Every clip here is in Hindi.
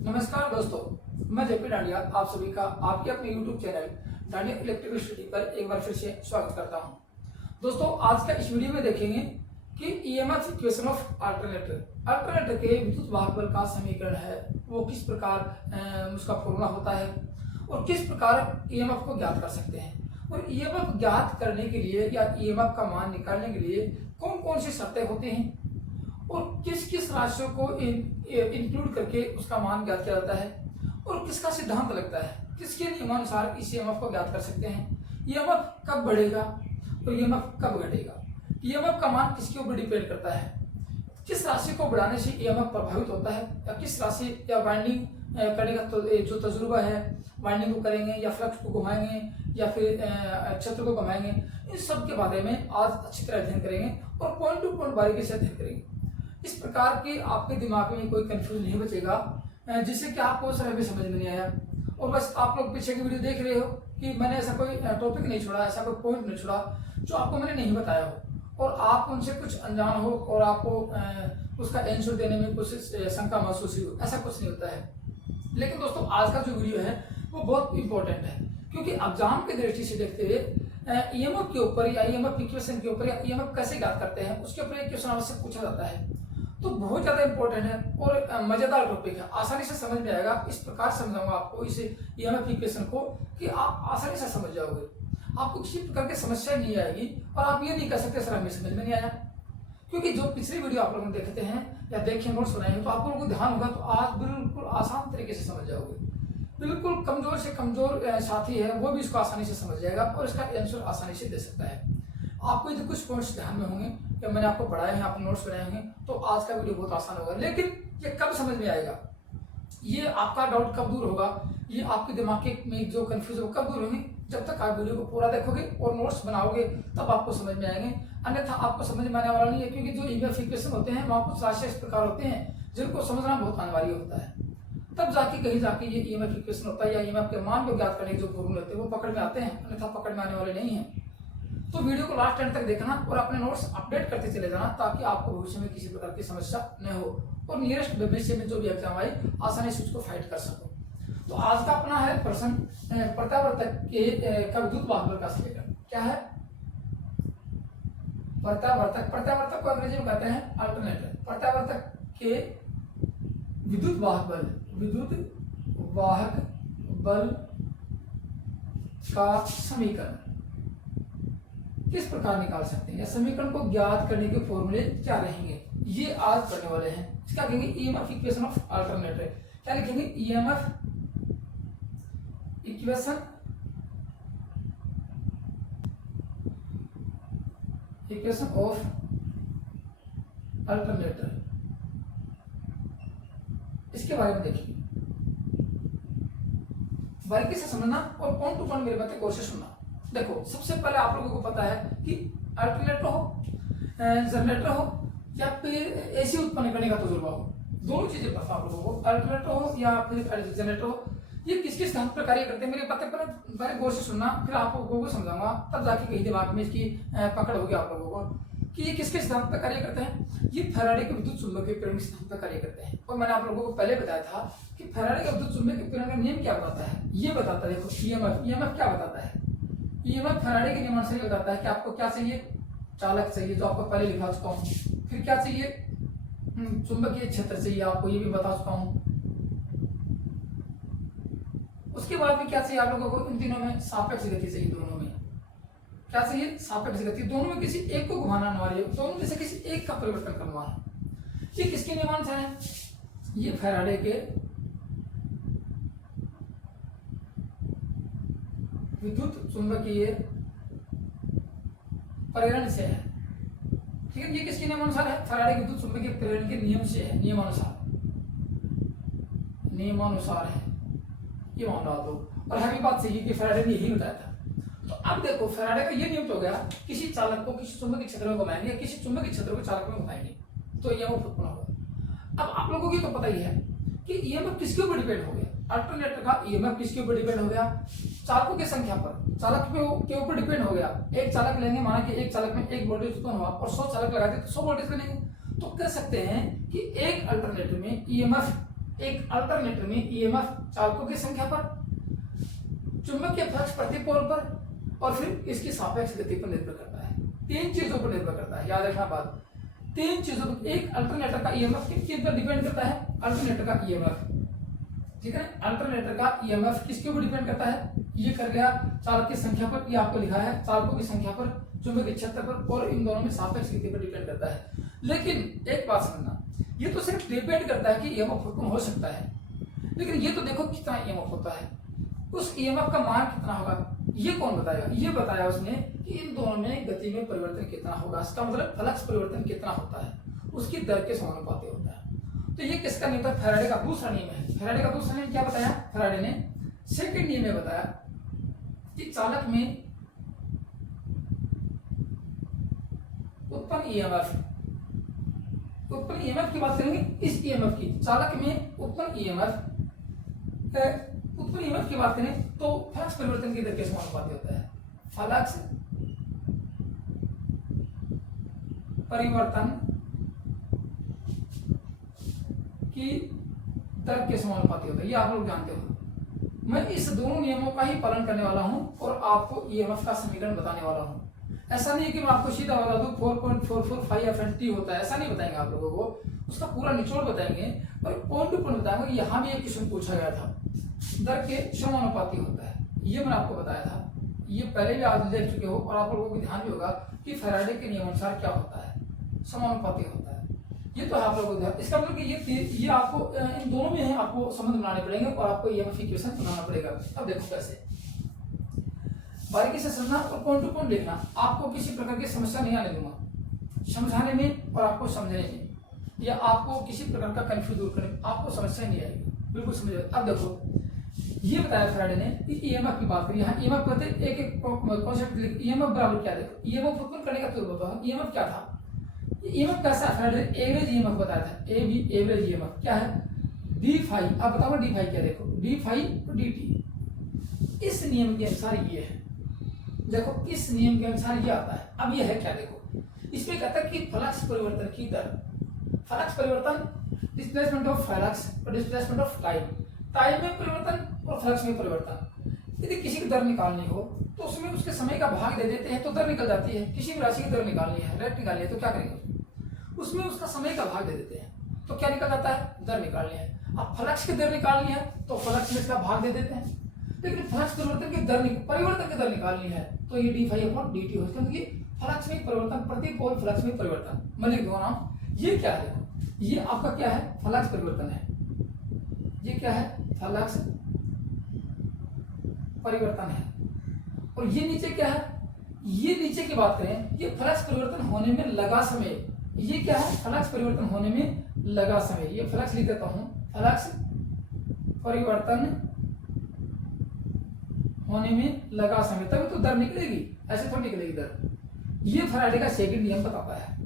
नमस्कार दोस्तों, मैं जेपी डांडिया आप सभी का आपके अपने YouTube channel dandiya electrical study पर एक बार फिर से स्वागत करता हूं। दोस्तों, आज का इस वीडियो में देखेंगे कि ईएमएफ इक्वेशन ऑफ अल्टरनेटर के विद्युत वाहक बल का समीकरण है वो किस प्रकार उसका फॉर्मूला होता है और किस प्रकार ईएमएफ को ज्ञात कर सकते हैं और ईएमएफ ज्ञात करने के लिए या ईएमएफ का मान निकालने के लिए कौन कौन सी शर्तें होती हैं और किस किस राशियों को इंक्लूड करके उसका मान ज्ञात किया जाता है और किसका सिद्धांत लगता है, किसके नियमानुसार इस ईएमएफ को ज्ञात कर सकते हैं, ईएमएफ कब बढ़ेगा और ईएमएफ कब घटेगा, ईएमएफ का मान किसके ऊपर डिपेंड करता है, किस राशि को बढ़ाने से ईएमएफ प्रभावित होता है या किस राशि या वाइंडिंग करने का तो जो तजुर्बा है वाइंडिंग को करेंगे या फ्लक्स को घुमाएंगे या फिर क्षेत्र को घुमाएंगे, इन सब के बारे में आज अच्छी तरह अध्ययन करेंगे और पॉइंट टू पॉइंट बारीकी से अध्ययन करेंगे। इस प्रकार की आपके दिमाग में कोई कंफ्यूजन नहीं बचेगा जिससे कि आपको सर भी समझ में नहीं आया और बस आप लोग पीछे की वीडियो देख रहे हो कि मैंने ऐसा कोई टॉपिक नहीं छोड़ा, ऐसा कोई पॉइंट नहीं छोड़ा जो आपको मैंने नहीं बताया हो और आप उनसे कुछ अनजान हो और आपको उसका आंसर देने में कुछ शंका महसूस हो, ऐसा कुछ नहीं होता है। लेकिन दोस्तों, आज का जो वीडियो है वो बहुत इंपॉर्टेंट है क्योंकि एग्जाम की दृष्टि से देखते हुए ईएमएफ के ऊपर या ईएमएफ इक्वेशन के ऊपर या ईएमएफ कैसे ज्ञात करते हैं उसके ऊपर एक क्वेश्चन आवश्यक पूछा जाता है, तो बहुत ज्यादा इंपॉर्टेंट है और मजेदार टॉपिक है, आसानी से समझ में आएगा। इस प्रकार समझाऊंगा आपको इस ईएमएफ इक्वेशन को कि आप आसानी से समझ जाओगे, आपको किसी प्रकार की समस्या नहीं आएगी और आप ये नहीं कह सकते सर हमें समझ में नहीं आया, क्योंकि जो पिछली वीडियो आप लोग देखते हैं या देखे नोट्स बनाए हैं तो आप लोगों को ध्यान होगा तो आज बिल्कुल आसान तरीके से समझ जाओगे। बिल्कुल कमजोर से कमजोर साथी है वो भी इसको आसानी से समझ जाएगा और इसका आंसर आसानी से दे सकता है। आपको यदि कुछ पॉइंट्स ध्यान में होंगे या मैंने आपको पढ़ाए हैं, आपने नोट्स बनाए होंगे तो आज का वीडियो बहुत आसान होगा। लेकिन ये कब समझ में आएगा, ये आपका डाउट कब दूर होगा, ये आपके दिमाग में जो कंफ्यूजन कब दूर होंगे, जब तक आप वीडियो को पूरा देखोगे और नोट्स बनाओगे तब आपको समझ में आएंगे, अन्यथा आपको समझ में आने वाला नहीं है। क्योंकि जो ईएमएफ इक्वेशन होते हैं वहाँ कुछ राशियां इस प्रकार होते हैं जिनको समझना बहुत अनिवार्य होता है, तब जाके कहीं जाके ये ईएमएफ इक्वेशन होता है या ईएमएफ के मान को ज्ञात करने के जो फॉर्मूले होते हैं वो पकड़ में आते हैं, अन्यथा पकड़ में आने वाले नहीं है। तो वीडियो को लास्ट एंड तक देखना और अपने नोट्स अपडेट करते चले जाना ताकि आपको भविष्य में किसी प्रकार की समस्या न हो और नियरेस्ट भविष्य में जो भी एग्जाम आए आसानी से उसको फाइट कर सको। तो आज का अपना है प्रश्न प्रत्यावर्तक का विद्युत वाहक बल का समीकरण क्या है। प्रत्यावर्तक को अंग्रेजी में कहते हैं अल्टरनेटर। प्रत्यावर्तक के विद्युत वाहक बल का समीकरण किस प्रकार निकाल सकते हैं या समीकरण को ज्ञात करने के फॉर्मूले क्या रहेंगे, ये आज पढ़ने वाले हैं। इसका कहेंगे ईएमएफ इक्वेशन ऑफ अल्टरनेटर। क्या लिखेंगे, ईएमएफ इक्वेशन ऑफ अल्टरनेटर, इसके बारे में देखिए, बारीकी से समझना और पॉइंट टू पॉइंट मेरी बातें गौर से सुनना। देखो, सबसे पहले आप लोगों को पता है कि अल्टरनेटर हो, जनरेटर हो या फिर एसी उत्पन्न करने का तजुर्बा हो, दोनों चीजें पता आप लोगों को, अल्टरनेटर हो या फिर जनरेटर हो, ये किस किस ढंग पर कार्य करते हैं मेरी बातें पहले गौर से सुनना, फिर आप लोगों को समझाऊंगा, तब जाके कहीं दिमाग में इसकी पकड़ होगी आप लोगों को कि ये किस किस सिद्धांत पर कार्य करते हैं। ये फैराडे के विद्युत चुंबकीय प्रेरण के सिद्धांत पर कार्य करते हैं और मैंने आप लोगों को पहले बताया था कि फैराडे का विद्युत चुंबकीय प्रेरण का नियम क्या बताता है, ये बताता है। देखो, ईएमएफ क्या बताता है, ईएमएफ फैराडे के नियम से ये बताता है कि आपको क्या चाहिए, चालक चाहिए जो आपको पहले लिखा चुका हूँ, फिर क्या चाहिए, चुंबकीय क्षेत्र चाहिए, आपको ये भी बता चुका हूँ। उसके बाद भी क्या चाहिए आप लोगों को, इन तीनों में सापेक्ष गति चाहिए, दोनों में क्या चाहिए, सापेक्ष गति, दोनों में किसी एक को घुमाना अनिवार्य है, दोनों में से किसी एक का परिवर्तन करना है। ये किसके नियमानुसार है, ये फैराडे के विद्युत चुंबकीय प्रेरण से है। ठीक है, ये किसके नियमानुसार है, फैराडे के विद्युत चुंबकीय प्रेरण के नियम से है, नियमानुसार है, ये मान लो आप लोग। और हमें बात सही है कि फैराडे ने यही बताया था। तो अब देखो, फैराडे का ये नियम तो हो गया, किसी चालक को किसी चुंबकीय क्षेत्र में घुमाएंगे, किसी चुंबकीय क्षेत्र को चालक में घुमाएंगे तो ईएमएफ उत्पन्न होगा। अब आप लोगों को ये तो पता ही है कि ईएमएफ किसके ऊपर डिपेंड हो गया, अल्टरनेटर का ईएमएफ किसके ऊपर डिपेंड हो गया, चालकों की संख्या पर, चालक के ऊपर डिपेंड हो गया। एक चालक लेंगे, माना कि एक चालक में एक वोल्टेज उत्पन्न हुआ और 100 चालक लगा दे तो 100 वोल्टेज बनेंगे। तो कह सकते हैं कि एक अल्टरनेटर में ईएमएफ एक अल्टरनेटर में ईएमएफ चालकों की संख्या पर, चुंबकीय फ्लक्स प्रति पोल पर, और फिर इसकी सापेक्ष गति पर निर्भर करता है। 3 चीजों पर निर्भर करता है, याद रखना बात। 3 चीजों पर। एक अल्टरनेटर का ईएमएफ किन चीज पर डिपेंड करता है? अल्टरनेटर का ईएमएफ, ठीक है। अल्टरनेटर का ईएमएफ किसके ऊपर डिपेंड करता है? ये कर गया चालक की संख्या पर, ये आपको लिखा है चालकों की संख्या पर, चुंबकीय क्षेत्र पर, और इन दोनों में सापेक्ष गति पर डिपेंड करता है। लेकिन एक बात समझना, ये तो सिर्फ डिपेंड करता है कि ईएमएफ उत्पन्न हो सकता है, लेकिन ये तो देखो कितना ईएमएफ होता है, उस ईएमएफ का मान कितना होगा ये कौन बताएगा? ये बताया उसने कि इन दोनों में गति में परिवर्तन कितना होगा, इसका मतलब फ्लक्स परिवर्तन कितना होता है, उसकी दर के समानुपाती होता है। तो ये किसका नियम था? फैराडे का दूसरा नियम है। फैराडे का दूसरा नियम क्या बताया फैराडे ने? सेकंड नियम में बताया कि चालक में उत्पन्न ईएमएफ की बात करेंगे, इस ईएमएफ की, चालक में उत्पन्न ईएमएफ की बात करें तो फ्लक्स परिवर्तन की दर के समानुपाती होता है। फ्लक्स परिवर्तन की दर के समानुपाती होता है, ये आप लोग जानते हो। मैं इस दोनों नियमों का ही पालन करने वाला हूं और आपको ईएमएफ का समीकरण बताने वाला हूं। ऐसा नहीं है कि मैं आपको सीधा बता दूं 4.445 FNT होता है, ऐसा नहीं बताएंगे आप लोगों को, उसका पूरा निचोड़ बताएंगे और पॉइंट टू पॉइंट बताएंगे। यहाँ भी एक क्वेश्चन पूछा गया था, दर के समानुपाती होता है, ये मैंने आपको बताया था, ये पहले भी आज देख चुके हो और आप लोगों को ध्यान भी होगा कि फैराडे के नियमानुसार क्या होता है, समानुपाती होता है। ये तो आप लोगों को, इसका मतलब कि ये आपको इन दोनों में आपको संबंध बनाने पड़ेंगे और आपको ईएमएफ इक्वेशन बनाना पड़ेगा। अब देखो कैसे, बारीकी से समझना और पॉइंट टू पॉइंट लिखना। आपको किसी प्रकार की समस्या नहीं आने दूंगा समझाने में और आपको समझने में, या आपको किसी प्रकार का कंफ्यूज दूर करने में, आपको समस्या नहीं आएगी, बिल्कुल समझ। अब देखो ये बताया फैराडे ने कि ईएमएफ की बात करी, यहाँ ईएमएफ कहते हैं एक एक कॉन्सेप्ट लिख, ईएमएफ बराबर क्या, देखो ईएमएफ उत्पन्न करने का तो बताओ ईएमएफ क्या था। ईएमएफ कैसा है? फैराडे ने एवरेज ईएमएफ बताया था, ए बी एवरेज ईएमएफ क्या है? D phi. अब बताओ डी फाई क्या, देखो डी फाई और डी टी, इस नियम के अनुसार ये है, देखो इस नियम के अनुसार ये आता है। अब ये है क्या, देखो इसमें कहता है कि फ्लक्स परिवर्तन की दर, फ्लक्स परिवर्तन, डिस्प्लेसमेंट ऑफ फ्लक्स और डिस्प्लेसमेंट ऑफ टाइम, टाइम में परिवर्तन और फ्लक्स में परिवर्तन। यदि किसी की दर निकालनी हो तो उसमें उसके समय का भाग दे देते हैं तो दर निकल जाती है। किसी भी राशि की दर निकालनी है, रेट निकालनी है, तो क्या करेंगे, उसमें उसका समय का भाग दे देते हैं तो क्या निकल जाता है, दर निकालनी है। अब फ्लक्स की दर निकालनी है तो फ्लक्स में इसका भाग दे देते हैं, लेकिन फ्लक्स परिवर्तन की दर, परिवर्तन की दर निकालनी है तो ये D phi upon D T हो, क्योंकि फ्लक्स में परिवर्तन, प्रति पोल फ्लक्स में परिवर्तन। मैं लिख दूंगा नाम, ये क्या है, देखो ये आपका क्या है, फ्लक्स परिवर्तन है, ये क्या है, फ्लक्स परिवर्तन है। और ये नीचे क्या है, ये नीचे की बात करें, ये फ्लक्स परिवर्तन होने में लगा समय, ये क्या है, फ्लक्स परिवर्तन होने में लगा समय, ये फ्लक्स लिख देता हूं, फ्लक्स परिवर्तन होने में लगा समय, तभी तो दर निकलेगी, ऐसे थोड़ी निकलेगी दर। ये फैराडे का सेकंड नियम बताता है,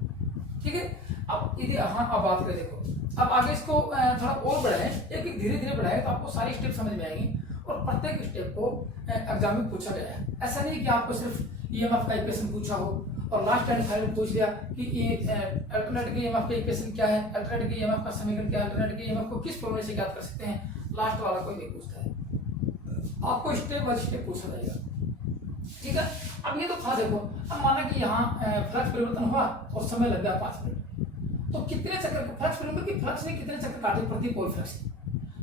ठीक है। अब यदि हाँ अब बात करें, देखो अब आगे इसको थोड़ा और बढ़ाएं, एक एक धीरे धीरे बढ़ाएं तो आपको सारी स्टेप समझ में आएंगी और प्रत्येक स्टेप को एग्जाम में पूछा गया है। ऐसा नहीं कि आपको सिर्फ ईएमएफ का इक्वेशन पूछा हो और लास्ट एंड फाइनल पूछ लिया कि ये अल्टरनेट के ईएमएफ का इक्वेशन क्या है, अल्टरनेट के ईएमएफ का समीकरण क्या है, अल्टरनेट के ईएमएफ को किस फॉर्मूले से ज्ञात कर सकते हैं, लास्ट वाला कोई नहीं पूछता है, आपको स्टेप बाय स्टेप पूछा जाएगा, ठीक है। अब ये तो था, देखो अब माना कि यहाँ फ्लक्स परिवर्तन हुआ और समय लग गया 5 मिनट, तो कितने चक्कर फ्लक्स परिवर्तन की, फ्लक्स ने कितने चक्कर काटे प्रति पोल फ्लक्स,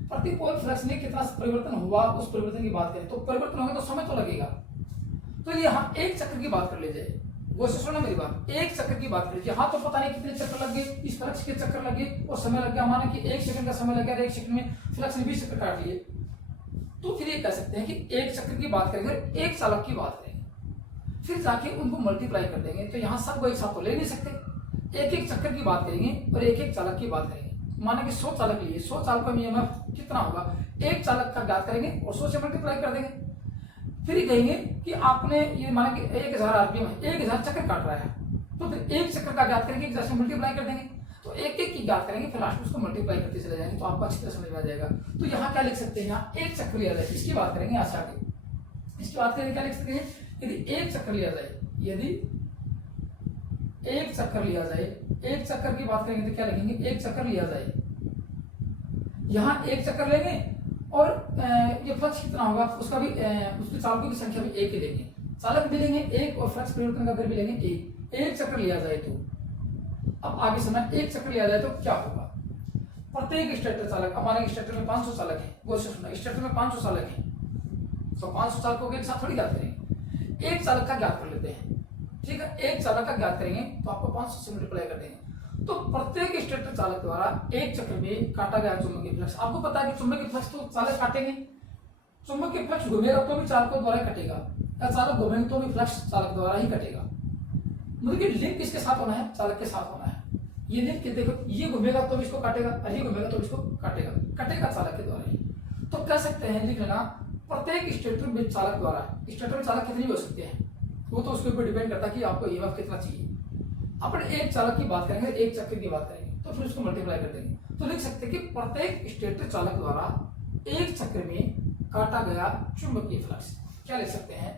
प्रति पोल फ्लक्स में कितना परिवर्तन हुआ, उस परिवर्तन की बात करें तो परिवर्तन होगा तो समय तो लगेगा। तो यहाँ एक चक्र की बात कर लीजिए, वो से सुनो मेरी बात, एक चक्र की बात कर लीजिए। हाँ तो पता नहीं कितने चक्कर लग गए, इस फ्लक्स के चक्कर लग गए और समय लग गया, माना कि 1 सेकंड का समय लग गया, 1 सेकंड में फ्लक्स ने 20 चक्कर काट लिए, तो फिर ये कह सकते हैं कि एक चक्र की बात करेंगे, एक चालक की बात करेंगे, फिर जाके उनको मल्टीप्लाई कर देंगे, तो यहाँ सबको एक साथ तो ले नहीं सकते, एक एक चक्कर की बात करेंगे और एक एक चालक की बात करेंगे। माना कि 100 चालक लिए, 100 चालकों में ईएमएफ कितना होगा, एक चालक का ज्ञात करेंगे और 100 से मल्टीप्लाई कर देंगे। फिर कहेंगे कि आपने ये माना कि 1000 आरपीएम है, 1000 चक्कर काट रहा है, तो फिर एक चक्कर का ज्ञात करेंगे, 1000 से मल्टीप्लाई कर देंगे, तो एक एक की ज्ञात करेंगे, फिर लास्ट में उसको मल्टीप्लाई करते चले जाएंगे, तो आपको अच्छी तरह समझ में आ जाएगा। तो यहाँ क्या लिख सकते हैं, यहाँ एक चक्कर लिया जाए, इसकी बात करेंगे आशा की, इसकी बात करेंगे क्या लिख सकते हैं, यदि एक चक्कर लिया जाए, यदि एक चक्कर लिया जाए, एक चक्कर की बात करेंगे तो क्या लिखेंगे, एक चक्कर लिया जाए, यहाँ एक चक्कर लेंगे और ये फ्लक्स कितना होगा उसका भी उसके चालकों की संख्या भी एक ही लेंगे, चालक भी लेंगे एक और फ्लक्स परिवर्तन का दर भी लेंगे एक चक्कर लिया जाए तो अब आगे समय एक चक्कर लिया जाए तो क्या होगा। प्रत्येक स्टेटर चालक, अब मानेंगे स्टेटर में 500 चालक है, वो सुनना स्टेटर में 500 चालक है तो 500 चालकों के साथ थोड़ी ज्ञात करेंगे, एक चालक का ज्ञात कर लेते हैं, ठीक है। एक चालक का ज्ञात करेंगे तो आपको 500 से मल्टीप्लाई कर देंगे। तो प्रत्येक स्टेटर चालक द्वारा एक चक्र में काटा गया चुंबकीय फ्लक्स, आपको पता है कि चुंबकीय फ्लक्स तो चालक काटेंगे, चुंबकीय फ्लक्स घूमेगा तो भी चालकों द्वारा कटेगा, या चालक घूमेंगे तो भी फ्लक्स चालक द्वारा ही कटेगा। मतलब लिंक किसके साथ होना है, चालक के साथ होना है। ये लिंक देखो, ये घूमेगा तो भी इसको काटेगा और ये घूमेगा तो भी इसको कटेगा चालक के द्वारा ही। तो कह सकते हैं, लिख लेना, प्रत्येक स्टेटर में चालक द्वारा, स्टेटर में चालक कितने हो सकते हैं वो तो उसके ऊपर डिपेंड करता है कि आपको ईएमएफ कितना चाहिए। अपन एक चालक की बात करेंगे, एक चक्र की बात करेंगे तो फिर उसको मल्टीप्लाई कर देंगे। तो लिख सकते हैं कि प्रत्येक स्टेटर चालक द्वारा एक चक्र में काटा गया चुंबकीय फ्लक्स। क्या लिख सकते हैं,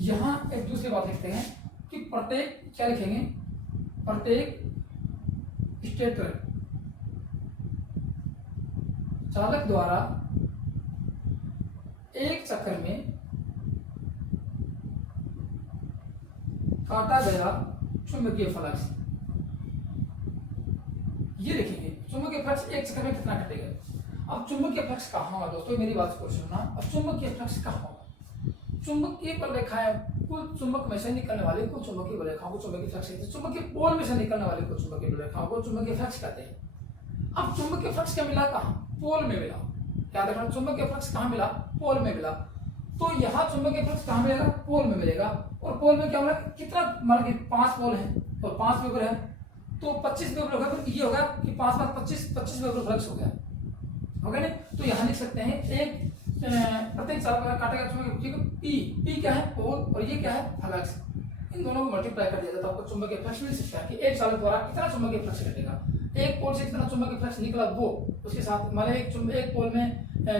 यहाँ एक दूसरी बात लिखते हैं कि प्रत्येक, क्या लिखेंगे, प्रत्येक स्टेटर चालक द्वारा एक चक्र में काटा गया चुंबकीय फ्लक्स, ये लिखेंगे। चुंबकीय फ्लक्स एक चक्कर में कितना कटेगा। अब चुंबकीय फ्लक्स कहाँ होगा दोस्तों, मेरी बात को सुनना। अब चुंबकीय फ्लक्स कहाँ होगा, चुंबकीय बल रेखाएं कुल चुंबक में से निकलने वाले कुल चुंबकीय बल रेखाओं को चुंबकीय फ्लक्स कहते हैं। चुंबकीय पोल में से निकलने वाले कुल चुंबकीय बल रेखाओं को चुंबकीय फ्लक्स कहते हैं। अब चुंबकीय फ्लक्स क्या मिला, कहाँ, पोल में मिला। याद रखना, चुंबकीय फ्लक्स कहाँ मिला, पोल में मिला। तो यहाँ चुंबकीय फ्लक्स कहाँ मिलेगा, पोल में मिलेगा। और पोल में क्या मिला, कितना, मान के 5 पोल है और 5 वेबर है तो 25 वेबर होगा। तो ये होगा कि 5 5 25 वेबर फ्लक्स हो गया, हो गया नहीं। तो यहाँ लिख सकते हैं एक प्रत्येक चालक द्वारा काटा गया चुंबकीय पी क्या है, पोल, और ये क्या है, फ्लक्स। इन दोनों को मल्टीप्लाई कर दिया जाए तो आपको चुंबकीय फ्लक्स मिल सकता है कि एक चालक द्वारा कितना चुंबकीय फ्लक्स कटेगा। एक पोल से कितना चुंबकीय फ्लक्स निकला वो उसके साथ, मान एक पोल में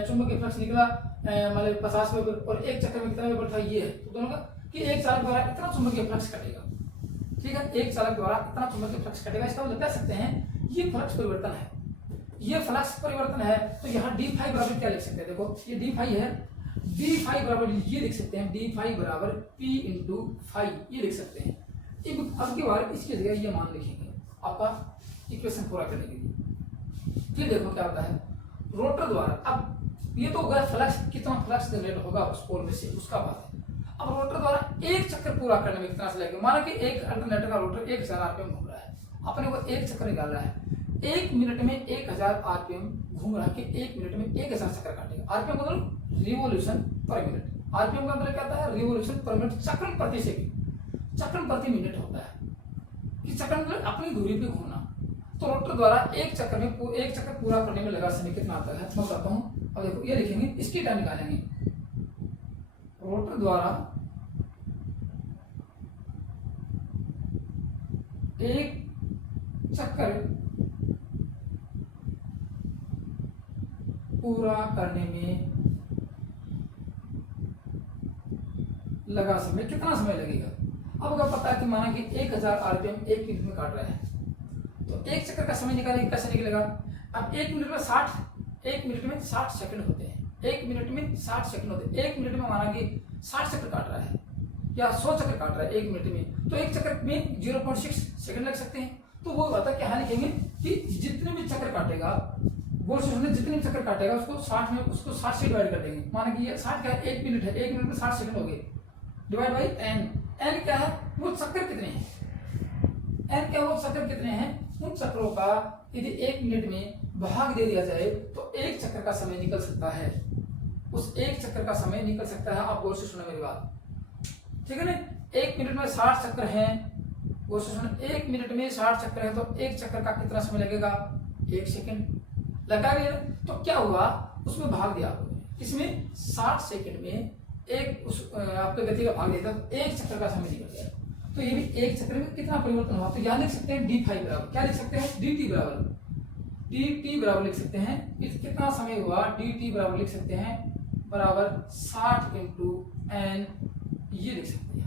चुंबकीय फ्लक्स निकला मान 50 वेबर और एक चक्कर में कितना वेबर था, ये है। तो दोनों का कि एक चालक द्वारा इतना चुंबकीय फ्लक्स कटेगा, ठीक है, एक चालक द्वारा इतना चुंबकीय फ्लक्स कटेगा। इसका मतलब कह सकते हैं ये फ्लक्स परिवर्तन है, ये फ्लक्स परिवर्तन है। तो यहाँ डी फाई बराबर क्या लिख सकते हैं, देखो ये डी फाई है, डी फाई बराबर ये लिख सकते हैं, डी फाई बराबर पी इंटू फाई, ये लिख सकते हैं। अब की बार इसकी जगह ये मान लिखेंगे आपका इक्वेशन पूरा करने के लिए। फिर देखो क्या होता है, रोटर द्वारा, अब ये तो हो गया फ्लक्स, कितना फ्लक्स जनरेट होगा उस पोल में से, उसका बात है। अब रोटर द्वारा एक चक्कर पूरा करने में कितना समय लगेगा, माना कि एक अल्टरनेटर का रोटर 1000 आरपीएम घूम रहा है, अपने को एक चक्कर निकालना है, 1 मिनट में 1000 आरपीएम घूम रहा है कि 1 मिनट में 1000 चक्कर काटेगा। आरपीएम मतलब रिवोल्यूशन पर मिनट, आरपीएम का मतलब क्या होता है, रिवोल्यूशन पर मिनट, चक्र प्रति सेकंड, चक्र प्रति मिनट होता है कि चक्र मतलब अपनी दूरी पे घूमना। तो रोटर द्वारा एक चक्कर पूरा करने में लगा समय कितना आता है, मैं बताता हूँ। अब देखो ये लिखेंगे, इसकी टाइम निकालेंगे, रोटर द्वारा एक चक्कर पूरा करने में लगा समय कितना समय लगेगा। अब अगर पता है कि माना कि 1000 आरपीएम 1 मिनट में काट रहा है तो एक चक्कर का समय निकालेंगे, कैसे निकलेगा। अब 1 मिनट में 60 सेकंड होते हैं, 1 मिनट में 60 सेकंड होते हैं। 1 मिनट में माना कि 60 चक्कर काट रहा है या 100 चक्कर काट रहा है 1 मिनट में, तो एक चक्कर में 0.6 सेकंड लग सकते हैं। तो वो बात है, क्या लिखेंगे कि जितने भी चक्कर काटेगा, गोल से जितने भी चक्कर काटेगा उसको 60 में, उसको 60 से डिवाइड कर देंगे। माना कि ये 60 क्या है, 1 मिनट है, 1 मिनट में 60 सेकंड हो गए, डिवाइड बाई एन। एन क्या है, वो चक्कर कितने हैं, एन क्या, वो चक्कर कितने हैं। उन चक्रों का यदि 1 मिनट में भाग दे दिया जाए तो एक चक्कर का समय निकल सकता है, उस एक चक्कर का समय निकल सकता है। आप गौर से सुनो मेरी बात, ठीक है ना। 1 मिनट में 60 चक्कर हैं, गौर से सुनो, 1 मिनट में 60 चक्कर है तो एक चक्कर का कितना समय लगेगा, 1 सेकंड लगा दिया। तो क्या हुआ, उसमें भाग दिया आपने, इसमें 60 सेकंड में एक उस आपके गति का भाग दिया तो एक चक्कर का समय निकल गया। तो ये भी एक चक्कर में कितना परिवर्तन हुआ, तो यहाँ लिख सकते हैं डी फाई बराबर, क्या लिख सकते हैं, डी टी बराबर लिख सकते हैं, कितना समय हुआ, डी टी बराबर लिख सकते हैं बराबर 60 इंटू एन, ये लिख सकते हैं।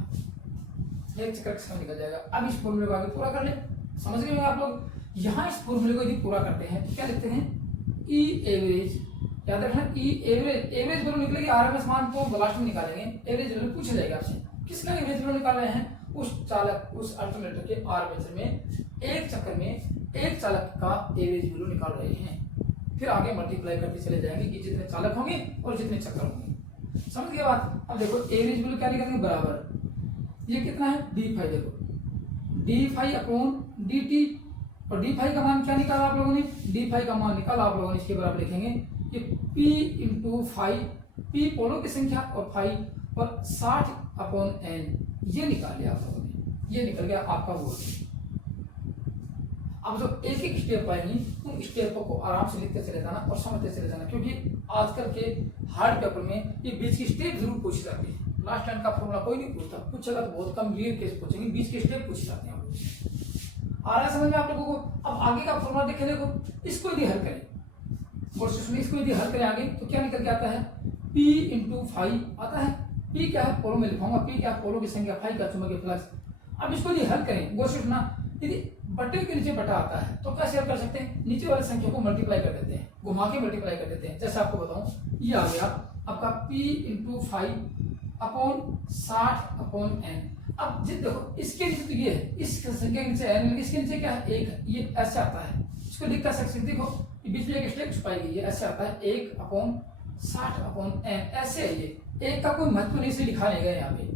एक चक्कर का समय निकल जाएगा। अब इस फॉर्मूले को आगे पूरा कर ले, समझ गए आप लोग। यहाँ इस फॉर्मूले को यदि पूरा करते हैं तो क्या लिखते हैं, ई एवरेज, याद रखना ई एवरेज, एवरेज वैल्यू निकलेगी, आरएमएस मान को लास्ट में निकालेंगे, एवरेज वैल्यू पूछ जाएगा आपसे किसका एवरेज वैल्यू निकाल रहे हैं, उस चालक उस अल्टरनेटर के आर्मेचर में एक चक्कर में एक चालक का एवरेज वैल्यू निकाल रहे हैं। फिर आगे मल्टीप्लाई करते चले जाएंगे कि जितने चालक होंगे और जितने चक्कर होंगे। समझ गए बात। अब देखो एवरेज वैल्यू क्या निकालेंगे, बराबर ये कितना है d5, देखो d5 अपॉन dt, और d5 का मान क्या निकाला आप लोगों ने, d5 का मान निकाला आप लोगों ने, इसके बराबर लिखेंगे कि p इंटू 5, p पोलों की संख्या और 5 और 60 अपॉन n, ये निकाल लिया आप लोगों ने, ये निकल गया आपका वोल्ट। अब जो एक एक स्टेप आएंगी उन स्टेपों को आराम से लिखते चले जाना और समझते चले जाना, क्योंकि आजकल के हार्ड पेपर में ये बीच की स्टेप जरूर पूछी जाती है। लास्ट टाइम का फॉर्मूला कोई नहीं पूछता, पूछेगा तो बहुत कम रेयर केस पूछेंगे, बीच के स्टेप पूछे जाते हैं। आ रहा है समझ में आप लोगों को। अब आगे का फॉर्मूला देखें, देखो इसको यदि हल करें, इसको यदि हल करें आगे तो क्या निकल के आता है, p इंटू 5 आता है। p क्या है, पोलो में लिखाऊंगा, p क्या है, पोलो की संख्या, 5 का चुंबकीय फ्लक्स। अब इसको यदि हल करें, गौर से सुनना, यदि बटे के नीचे बटा आता है तो कैसे हल कर सकते हैं, नीचे वाली संख्या को मल्टीप्लाई कर देते हैं, घुमा के मल्टीप्लाई कर देते हैं। जैसे आपको बताऊं, ये आ गया आपका p into 5 upon 60 upon n। अब जित देखो इसके नीचे तो ये है, इस संख्या के नीचे n, इसके नीचे क्या है, 1 है, ये ऐसे आता है, इसको लिख कर सकते हैं। देखो बीच में एक स्टेप छुपाई गई है, ऐसे आता है 1 अपॉन 60 अपॉन n, ऐसे है ये, एक का कोई महत्व नहीं से लिखा नहीं गया यहाँ पे,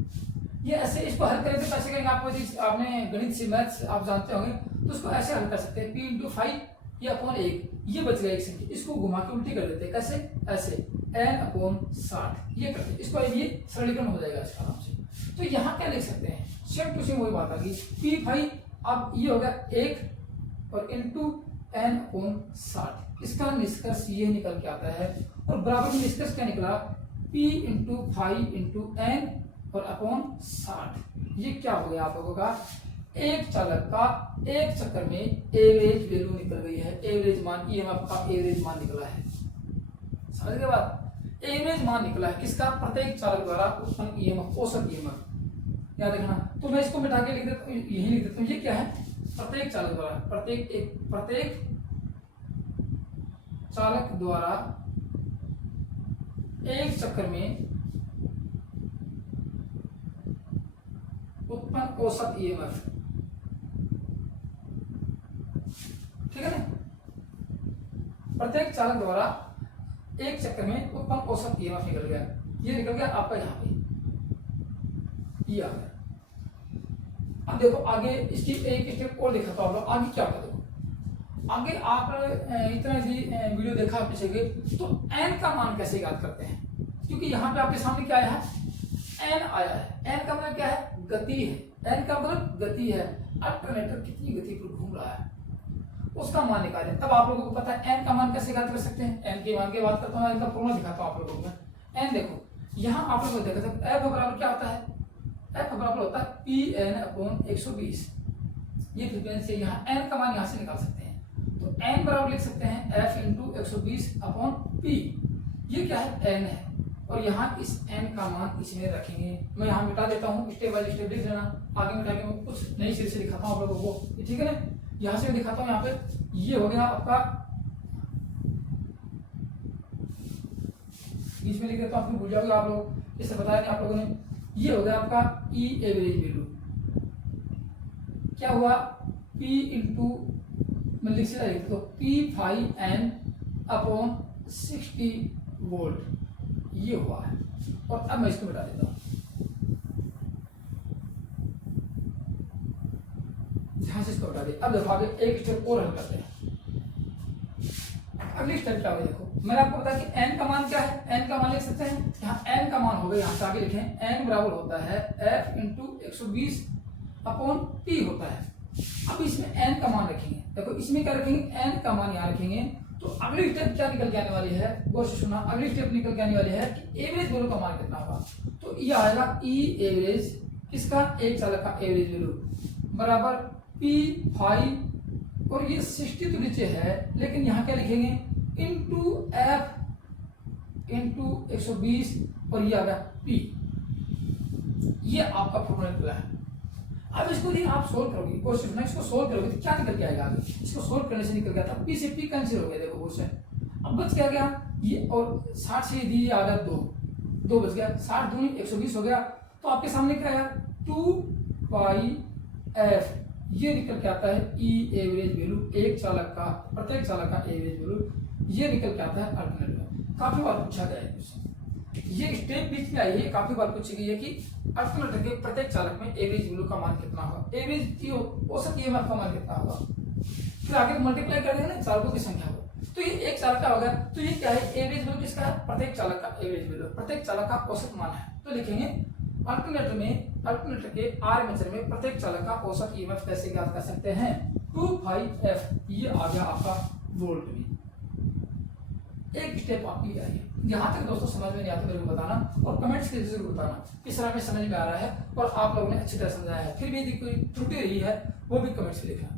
ये ऐसे। इसको हल करें तो कैसे करेंगे, आपको आपने गणित से मैथ्स आप जानते होंगे, तो उसको ऐसे हल कर सकते हैं, p इंटू 5 ये अपॉन 1, ये बच गया एक संख्या, इसको घुमा के उल्टी कर देते हैं, कैसे, ऐसे n अपॉन 60 ये करते हैं, इसको ये सरलीकरण हो जाएगा इसका आराम से। तो यहाँ क्या लिख सकते हैं, सेम टू सेम वही बात आ गई, p5 अब ये होगा 1 और इंटू n अपॉन 60, इसका निष्कर्ष ये निकल के आता है। और बराबर में निष्कर्ष क्या निकला, p इंटू 5 इंटू n और अपॉन 60, ये क्या हो गया आप लोगों का, एक चालक का एक चक्कर में एवरेज वैल्यू निकल गई है, एवरेज मान, ईएमएफ का एवरेज मान निकला है। समझ गए बात, एवरेज मान निकला है किसका, प्रत्येक चालक द्वारा उत्पन्न ईएमएफ, औसत ईएमएफ, याद रखना। तो मैं इसको मिटा के लिख देता हूँ, यही लिख देता हूँ, ये क्या है, प्रत्येक चालक द्वारा, प्रत्येक चालक द्वारा एक चक्कर में उत्पन्न औसत ईएमएफ, ठीक है ना, प्रत्येक चालक द्वारा एक चक्कर में उत्पन्न औसत ईएमएफ निकल गया, ये निकल गया आपका यहाँ पे, ये आ गया। अब देखो आगे इसकी एक स्टेप और लिखा था आप लोग, आगे क्या होगा, देखो आगे आप इतना यदि वीडियो देखा पीछे के, तो n का मान कैसे याद करते हैं, क्योंकि यहाँ पे आपके सामने क्या आया है, n आया है, n का मतलब क्या है, गति है, n का मतलब गति है, अल्टरनेटर कितनी गति पर घूम रहा है उसका मान निकालें। तब आप लोगों को पता है n का मान कैसे याद कर सकते हैं, n के मान की बात करता हूँ, इनका फॉर्मूला दिखाता हूँ आप लोगों को। n देखो यहाँ आप लोगों को देखा था, f बराबर क्या होता है, f बराबर होता है Pn अपॉन 120, ये फ्रीक्वेंसी, यहाँ n का मान यहाँ से निकाल सकते हैं, तो n बराबर लिख सकते हैं f इंटू 120 अपॉन p, ये क्या है, n है, और यहाँ इस n का मान इसमें रखेंगे। मैं यहाँ मिटा देता हूँ, स्टेप बाय स्टेप लिख लेना, आगे मिटा के मैं कुछ नई सिरे से दिखाता हूँ आप लोगों को, ठीक है ना। यहाँ से दिखाता हूँ, यहाँ पे ये हो गया आपका, बीच में लिख देता हूँ, आपको भूल जाओगे आप लोग, इससे बताया नहीं आप लोगों ने, ये हो गया आपका ई एवरेज वैल्यू, क्या हुआ, p इंटू मैं लिख से लिख दो P5n अपॉन 60 वोल्ट, ये हुआ है। और अब मैं इसको मिटा देता हूँ, ध्यान से इसको हटा दे। अब देखो आगे एक स्टेप और हल करते हैं। अगली स्टेप क्या होगी, देखो मैंने आपको बताया कि n का मान क्या है, n का मान लिख सकते हैं, यहाँ n का मान होगा, यहाँ से आगे लिखें, n बराबर होता है f इंटू 120 अपॉन p होता है। अब इसमें n का मान रखेंगे, देखो इसमें क्या रखेंगे, n का मान यहाँ रखेंगे, तो अगली स्टेप क्या निकल के आने वाली है, गौर से सुनना, अगली स्टेप निकल के आने वाली है कि एवरेज वैल्यू का मान कितना होगा, तो ये आएगा ई एवरेज, किसका, एक चालक का एवरेज वैल्यू बराबर P5, और ये 60 तो नीचे है, लेकिन यहाँ क्या लिखेंगे, इंटू f इंटू 120, और ये आ गया P, ये आपका फॉर्मूला निकला है। अब इसको यदि आप सोल्व करोगे, कोशिश करना, इसको सोल्व करोगे तो क्या निकल के आएगा आगे, इसको सोल्व करने से निकल गया था, P से P कैंसिल हो गया, देखो क्वेश्चन, अब बच क्या ये, और 60 से यदि आ गया 2 बच गया, 60 दूनी 120 हो गया। तो आपके सामने क्या आया 2πf, ये निकल के आता है ई एवरेज वैल्यू, एक चालक का, प्रत्येक चालक का एवरेज वैल्यू, ये निकल के आता है अल्टरनेट में। काफी बार पूछा गया है क्वेश्चन, ये स्टेप बीच में आई है, काफी बार पूछी गई है कि अल्टरनेटर के प्रत्येक चालक में एवरेज वैल्यू का मान कितना होगा, एवरेज की औसत ईएमएफ का मान कितना होगा। फिर आगे मल्टीप्लाई कर देंगे ना चालकों की संख्या को, तो ये एक चालक का होगा, तो ये क्या है एवरेज वैल्यू किसका है, प्रत्येक चालक का एवरेज वैल्यू, प्रत्येक चालक का औसत मान है। तो लिखेंगे अल्टरनेटर के आर्मेचर में प्रत्येक चालक का औसत ईएमएफ कैसे ज्ञात कर सकते हैं, 2πf, ये आ गया आपका वोल्ट में। एक स्टेप आपकी आई है, यहाँ तक दोस्तों समझ में नहीं आता मेरे को बताना, और कमेंट्स के जरूर बताना किस तरह में समझ में आ रहा है और आप लोगों ने अच्छी तरह समझाया है। फिर भी यदि कोई त्रुटि रही है वो भी कमेंट्स में लिखना।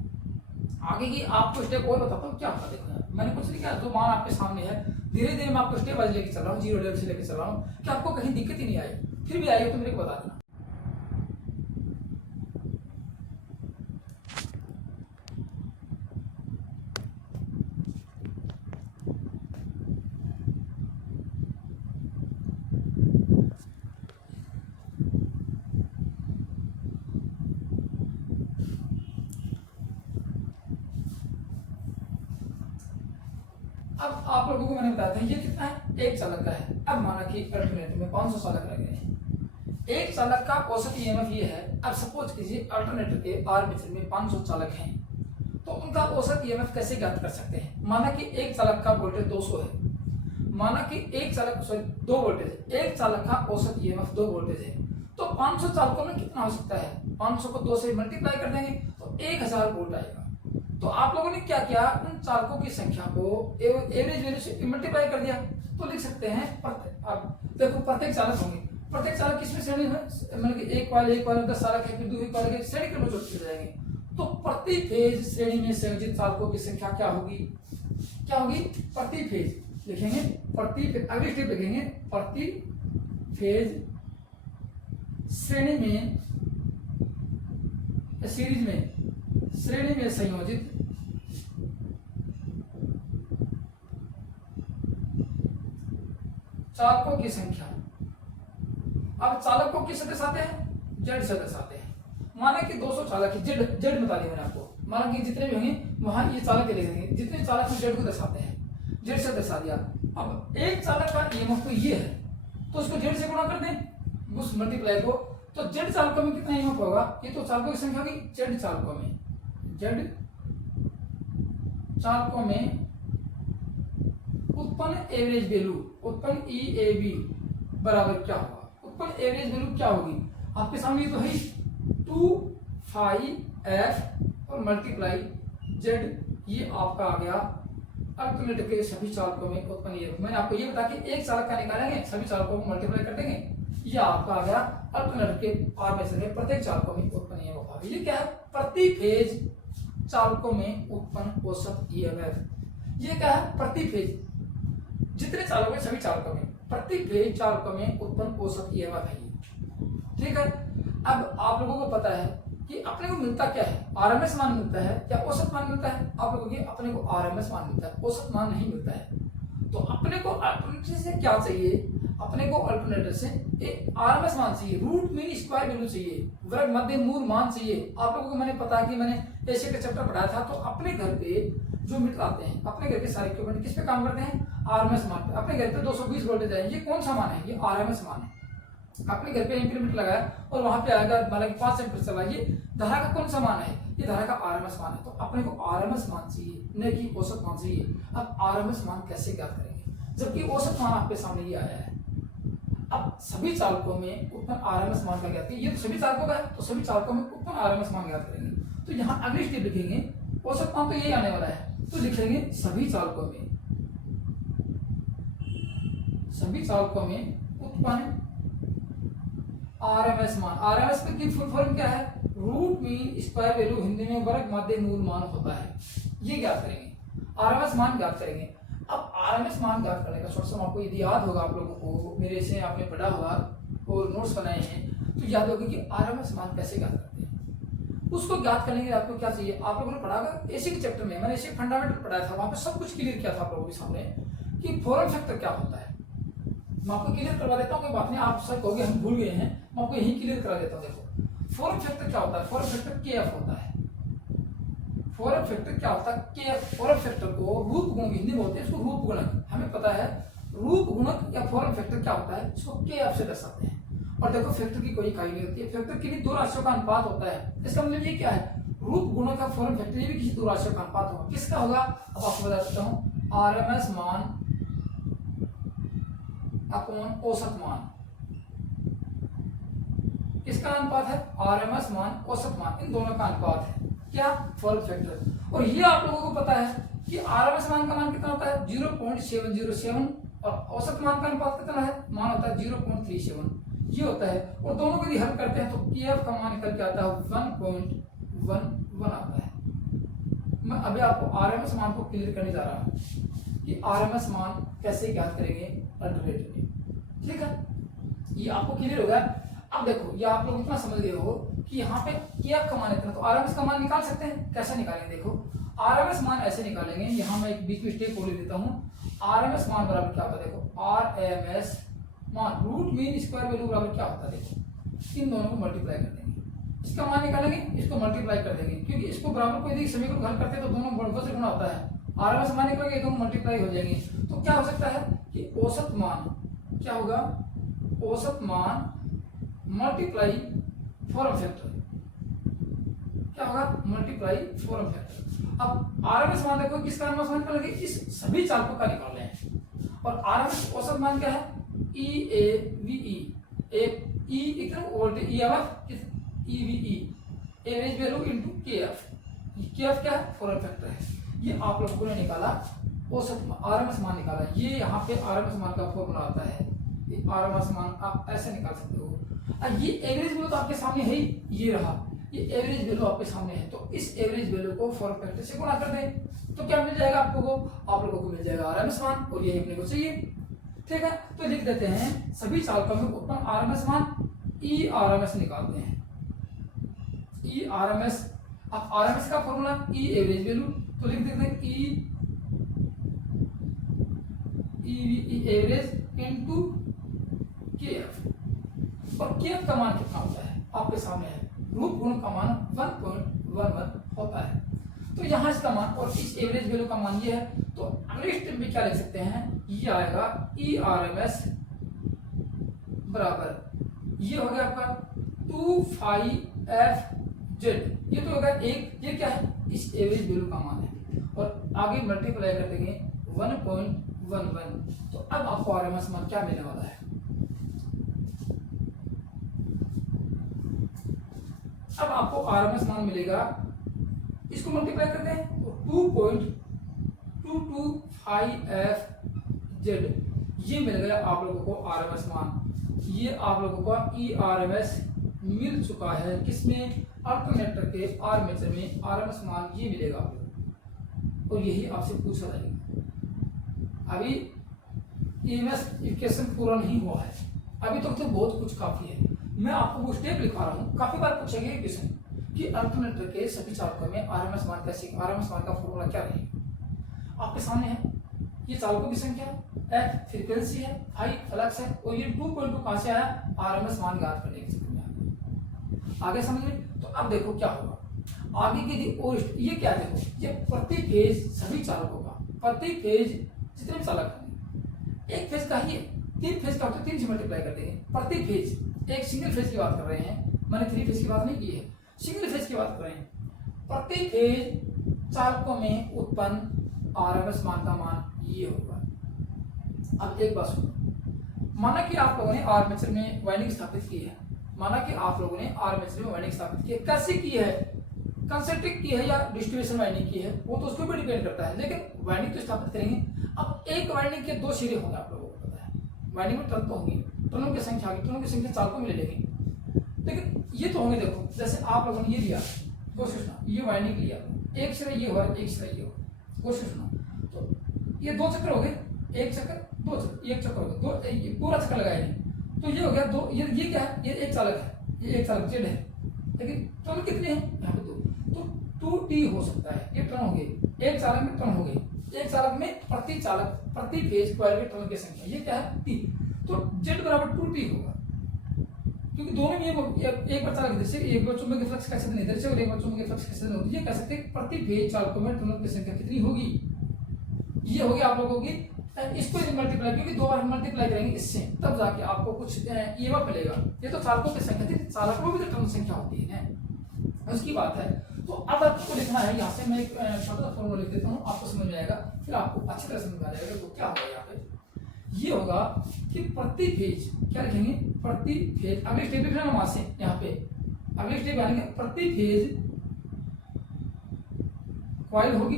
आगे की आपको स्टेप और बताता हूँ क्या होता है। देखो मैंने कुछ नहीं किया, जो मान आपके सामने है धीरे धीरे मैं आपको स्टेप वाइज लेके चल रहा हूँ, 0 लेवल से लेके चल रहा हूँ कि आपको कहीं दिक्कत ही नहीं आई, फिर भी आई हो तो मेरे को बता देना। अब आप लोगों को मैंने बताया था ये कितना है, एक चालक का है। अब माना कि अल्टरनेटर में 500 चालक लगे हैं, एक चालक का औसत ईएमएफ ये है। अब सपोज कीजिए अल्टरनेटर के आर्मेचर में 500 चालक हैं, तो उनका औसत ईएमएफ कैसे ज्ञात कर सकते हैं। माना कि एक चालक का वोल्टेज 200 है, माना कि एक चालक 2 वोल्टेज है, एक चालक का औसत ईएमएफ 2 वोल्टेज है, तो 500 चालकों में कितना हो सकता है, 500 को 2 से मल्टीप्लाई कर देंगे तो 1000 वोल्ट आएगा। तो आप लोगों ने क्या किया, उन चालकों की संख्या को एवरेज वैल्यू से मल्टीप्लाई कर दिया, तो लिख सकते हैं अब देखो प्रत्येक चालक होंगे, प्रत्येक चालक किसमें श्रेणी में, मतलब कि एक वाले 10 चालक है, फिर दूसरे वाले के श्रेणी क्रम में जोड़ते जाएंगे, तो प्रति फेज श्रेणी में संयोजित चालकों की संख्या क्या होगी, प्रति फेज लिखेंगे, प्रति अगली स्टेप लिखेंगे, प्रति फेज श्रेणी में सीरीज में श्रेणी में संयोजित चालकों की संख्या। अब चालक को किस से दर्शाते हैं, जेड से दर्शाते हैं। माना कि 200 चालक है, जेड बता दिया मैंने आपको, माना कि जितने भी होंगे वहां ये चालक लिख देंगे, जितने चालक में जेड को दर्शाते हैं, जेड से दर्शा दिया। अब एक चालक का ईएमएफ तो ये है, तो उसको जेड से गुणा कर दें उस मल्टीप्लाई को, तो जेड चालकों में कितना ईएमएफ होगा, ये तो चालकों की संख्या होगी, जेड चालकों में उत्पन्न एवरेज वैल्यू, उत्पन्न ईएवी बराबर क्या होगा, उत्पन्न एवरेज वैल्यू क्या होगी आपके सामने तो है 2πf और मल्टीप्लाई जेड, ये आपका आ गया अल्टरनेटर के सभी चालकों में उत्पन्न ईएमएफ। मैंने आपको ये बताया कि एक चालक का निकालेंगे, सभी चालकों को मल्टीप्लाई कर देंगे, ये आपका आ गया अल्टरनेटर के आर्मेचर में प्रत्येक चालकों में उत्पन्न ईएमएफ। ये क्या है, प्रति फेज चालकों में उत्पन्न औसत ईएमएफ। ये क्या है, प्रति फेज जितने चालकों में सभी चालकों में प्रति फेज चालकों में उत्पन्न औसत ईएमएफ है। ठीक है, अब आप लोगों को पता है कि अपने को मिलता क्या है, आरएमएस मान मिलता है क्या औसत मान मिलता है, आप लोगों को अपने को आरएमएस मान मिलता है, औसत मान नहीं मिलता है। तो अपने को अल्टरनेटर से क्या चाहिए, अपने को अल्टरनेटर से एक आरएमएस मान चाहिए, रूट मीन स्क्वायर वैल्यू चाहिए, वर्ग मध्य मूल मान चाहिए। आप लोगों को मैंने पता है कि मैंने एशिया का चैप्टर पढ़ाया था, तो अपने घर पे जो मीटर आते हैं, अपने घर के सारे इक्विपमेंट किस पे काम करते हैं, आरएमएस मान पे। अपने घर पे 220 वोल्टेज है, ये कौन सा मान है, ये आरएमएस मान है। अपने घर पे इंक्रीमेंट लगाया और वहां पे आएगा माना कि 5 एम्पीयर चला, ये धारा का कौन सा मान है, ये धारा का आरएमएस मान है। तो अपने को आरएमएस मान चाहिए, न कि औसत मान चाहिए। अब आरएमएस मान कैसे ज्ञात करेंगे, जबकि औसत मान आपके सामने ये आया है। अब सभी चालकों में उत्पन्न आरएमएस मान का ज्ञात करेंगे, ये तो सभी चालकों का है, तो सभी चालकों में उत्पन्न आरएमएस मान ज्ञात करेंगे। तो यहाँ अगली स्टेप लिखेंगे, औसत मान तो यही आने वाला है, तो लिखेंगे सभी चालकों में उत्पन्न आरएमएस मान। आरएमएस की फुल फॉर्म क्या है, root mean square value, Hindi में वर्ग मध्य मूल मान होता है। ये ज्ञात करेंगे, आरएमएस मान ज्ञात करेंगे। अब आरएमएस मान ज्ञात करने का सोर्स आपको यदि याद होगा, आप लोगों को मेरे से आपने पढ़ा होगा और नोट्स बनाए हैं, तो याद होगा कि आरएमएस मान कैसे ज्ञात करते हैं। उसको ज्ञात करने के लिए आपको क्या चाहिए, आप लोगों ने पढ़ा एसी के चैप्टर में, मैंने एसी फंडामेंटल पढ़ाया था, वहां पे सब कुछ क्लियर किया था आप लोगों के सामने कि फॉर्म फैक्टर क्या होता है। मैं आपको क्लियर करवा देता हूँ, कोई बात नहीं, आप सब कहोगे हम भूल गए हैं, मैं आपको यही क्लियर करा देता हूँ। देखो फॉर्म फैक्टर क्या होता है, फॉर्म फैक्टर केएफ होता है। फॉर्म फैक्टर क्या होता है, केएफ। फॉर्म फैक्टर को रूप गुणक हिंदी बोलते हैं, इसको रूप गुणक, हमें पता है रूप गुणक या फॉर्म फैक्टर क्या होता है, इसको केएफ से दर्शाते हैं। और देखो फैक्टर की कोई इकाई नहीं होती है, फैक्टर किन्हीं दो राशियों का अनुपात होता है। इसका मतलब ये क्या है, रूप गुणक का फॉर्म फैक्टर ये भी किसी दो राशियों का अनुपात होगा। किसका होगा, अब आपको बता देता हूँ, आरएमएस मान अपॉन औसत मान। किसका अनुपात है, आरएमएस मान औसत मान, इन दोनों का अनुपात है क्या, फॉर्म फैक्टर। और ये आप लोगों को पता है कि आरएमएस मान का मान कितना होता है 0.707 और औसत मान का अनुपात कितना है, मान होता है 0.37 ये होता है। और दोनों को यदि हल करते हैं तो केएफ का मान निकल के आता है 1.11 आता है। मैं अभी आपको आरएमएस मान को क्लियर करने जा रहा हूं कि आरएमएस मान कैसे ज्ञात करेंगे अल्टरनेटिव में, ठीक है, ये आपको क्लियर हो गया। अब देखो ये आप लोग इतना समझ गए हो कि यहाँ पे केएफ का मान इतना, तो आरएमएस का मान निकाल सकते हैं। कैसे निकालेंगे, देखो आरएमएस मान ऐसे निकालेंगे, यहाँ मैं एक बीच में स्टेप बोल देता हूँ। आरएमएस मान बराबर क्या होता है, देखो आरएमएस मान रूट मीन स्क्वायर वैल्यू बराबर क्या होता है, देखो इन दोनों को मल्टीप्लाई कर देंगे, इसका मान निकालेंगे, इसको मल्टीप्लाई कर देंगे, क्योंकि इसको बराबर को यदि समीकरण हल करते हैं तो दोनों बराबर से गुणा होता है। आरएमएस मान निकलेंगे, दोनों मल्टीप्लाई हो जाएंगे। तो क्या हो सकता है कि औसत मान क्या होगा, औसत मान मल्टीप्लाई फॉर्म फैक्टर, क्या होगा, मल्टीप्लाई फॉर्म फैक्टर। अब आरएमएस मान देखो किसका आरएमएस मान निकालेंगे, इस सभी चालकों का निकाल रहे हैं। और आरएमएस औसत मान क्या है, EAVE, एक E इतना voltage EMF EVE, average value into KF. KF क्या है, फॉर्म फैक्टर है। ये आप लोगों ने निकाला औसत आरएमएस मान निकाला। ये यहाँ पे आरएमएस मान का फॉर्मूला आता है, ये आरएमएस मान आप ऐसे निकाल सकते हो। ये एवरेज वैल्यू तो आपके सामने है ही, ये रहा, ये एवरेज वैल्यू आपके सामने है। तो इस एवरेज वैल्यू को फॉर्म फैक्टर से गुणा कर दें तो क्या मिल जाएगा आप लोगों को मिल जाएगा आरएमएस मान, और ये अपने को चाहिए, ठीक है। तो लिख देते हैं सभी चालकों में उत्पन्न आरएमएस मान, ई आरएमएस निकालते हैं, ई आरएमएस। अब आरएमएस का फॉर्मूला ई एवरेज वैल्यू, तो लिख देते हैं ई एवरेज इनटू केएफ। और केएफ का मान कितना होता है आपके सामने है, रूप गुण का मान 1.11 होता है। तो यहाँ इसका मान और इस एवरेज वैल्यू का मान ये है। तो अगले स्टेप में क्या लिख सकते हैं, ये आएगा ई आरएमएस बराबर, ये हो गया आपका 25FZ, ये तो होगा एक, ये क्या है, इस एवरेज वैल्यू का मान है, और आगे मल्टीप्लाई कर देंगे 1.11। तो अब आपको आरएमएस मान क्या मिलने वाला है, अब आपको आरएमएस मान मिलेगा, इसको मल्टीप्लाई करते हैं तो 2.225FZ, ये मिल गया आप लोगों को आरएमएस मान। ये आप लोगों का ई आरएमएस मिल चुका है, किसमें, अल्टरनेटर के आर्मेचर में आरएमएस मान ये मिलेगा आप लोगों, और यही आपसे पूछा जाएगा। अभी ईएमएस इक्वेशन पूरा नहीं हुआ है, अभी तक तो बहुत कुछ काफी है। मैं आपको वो स्टेप लिखा रहा हूँ, काफी बार पूछेंगे क्वेश्चन कि अल्टरनेटर के सभी चालकों में आरएमएस मान कैसे, आरएमएस मान का फॉर्मूला क्या रहेगा। आपके सामने है, ये चालकों की संख्या है, F फ्रीक्वेंसी है, I फ्लक्स है, और ये 2.2 कहां से आया, आरएमएस मान ज्ञात करने के चक्कर में आगे समझ में। तो अब देखो क्या होगा आगे की और ये क्या, देखो ये प्रति फेज सभी चालकों का, प्रति फेज जितने भी चालक हैं, एक फेज का ही है, 3 फेज का होता है, 3 से मल्टीप्लाई कर देंगे। प्रति फेज, एक सिंगल फेज की बात कर रहे हैं, मैंने 3 फेज की बात नहीं की है, सिंगल फेज की बात कर रहे हैं। प्रति फेज चालकों में उत्पन्न आरएमएस मान का मान ये होगा। अब एक बात सुनो, माना कि आप लोगों ने आर्मेचर में वाइंडिंग स्थापित की है, माना कि आप लोगों ने आर्मेचर में वाइंडिंग स्थापित की है, कैसे की है, कंसेंट्रिक की है या डिस्ट्रीब्यूशन वाइंडिंग की है, वो तो उसके ऊपर डिपेंड करता है, लेकिन वाइंडिंग तो स्थापित करेंगे। अब एक वाइंडिंग के 2 सिरे होंगे, आप लोगों को पता है, वाइंडिंग में टर्न तो होंगी, टर्नों की संख्या होगी, टर्नों की संख्या चालकों में ले लेंगे, लेकिन ये तो होंगे। देखो जैसे आप लोगों ने ये लिया, कोशिश ना, ये वाइंडिंग लिया, एक सिरा ये हुआ, एक सिरा ये हुआ, कोशिश ना, तो ये 2 चक्कर हो गए, एक चक्कर 2 चक्कर, एक चक्कर हो गया, 2 ये पूरा चक्कर लगाया, तो ये हो गया 2, ये क्या है, ये एक चालक है, ये एक चालक जेड है, लेकिन टर्न कितने हैं, यहाँ पे 2 2T हो सकता है। ये टर्न हो गए, एक चालक में टर्न हो गए, एक चालक में प्रति चालक प्रति फेज कॉइल के टर्न की संख्या, ये क्या है T। तो Z बराबर 2T होगा, क्योंकि दोनों में एक बार चालक जैसे एक बार चुंबकीय फ्लक्स कैसे नहीं इधर से और एक बार चुंबकीय फ्लक्स कैसे नहीं होती, ये कह सकते हैं प्रति फेज चालकों में टर्न की संख्या कितनी होगी। ये होगी आप लोगों की, इसको यदि मल्टीप्लाई, क्योंकि दो बार मल्टीप्लाई करेंगे इससे तब जाके आपको कुछ ईएमएफ मिलेगा। ये तो चालकों की संख्या थी, चालकों में भी तो टर्न संख्या होती है, उसकी बात है। तो अब आपको लिखना है, यहाँ से मैं एक छोटा सा फॉर्मूला लिख देता हूँ, आपको समझ में आएगा, फिर आपको अच्छी तरह समझ में आ जाएगा। तो क्या होगा यहाँ पे, ये होगा कि प्रति फेज क्या लिखेंगे, प्रति फेज, अगले स्टेप लिखना वहां से, यहाँ पे अगले स्टेप आएंगे, प्रति फेज कॉइल होगी,